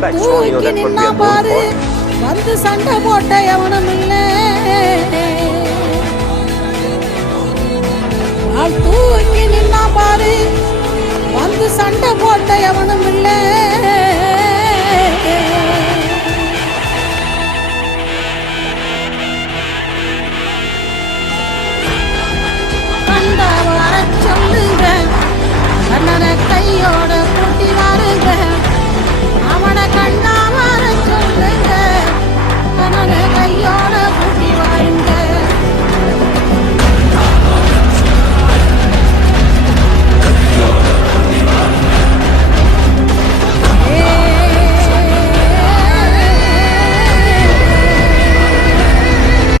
தூக்கி நின்னா பாரு வந்து சண்டை போட்ட எவனும் இல்லை. தூக்கி நின்னா பாரு வந்து சண்டை போட்ட எவனும் இல்லை. கண்ட வர சொல்லுங்க கண்ணனை கையோட